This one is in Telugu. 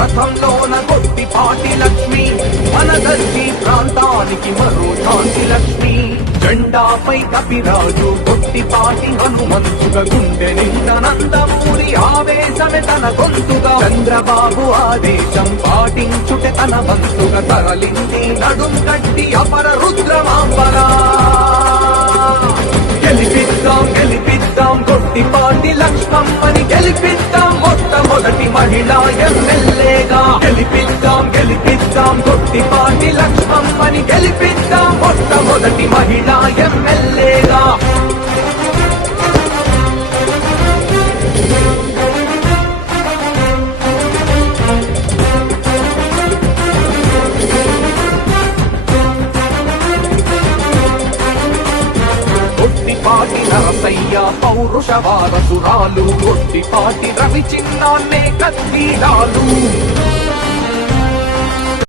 రథంలోన గొట్టిపాటి లక్ష్మి, మన దర్శి ప్రాంతానికి మరో శాంతి లక్ష్మి. జెండాపై కపిరాజు గొట్టిపాటి హనుమంతుగా, గుండె నిండా నందమూరి ఆవేశమే తన గొంతుగా. చంద్రబాబు ఆదేశం పాటించుటే తన వంతుగా, తరలింది నడుం కట్టి అపర రుద్రమాంబలా. గెలిపిద్దాం గెలిపిద్దాం గొట్టిపాటి లక్ష్మమ్మని, గెలిపిద్దాం మొట్టమొదటి మహిళా ఎమ్మెల్యేగా. గెలిపిద్దాం గెలిపిద్దాం గొట్టిపాటి లక్ష్మమ్మని, గెలిపిద్దాం మొట్టమొదటి మహిళా ఎమ్మెల్యేగా. గొట్టిపాటి నరసయ్య పౌరుష వారసురాలు, గొట్టిపాటి రవి చిన్నాన్నే కత్తిడాలు.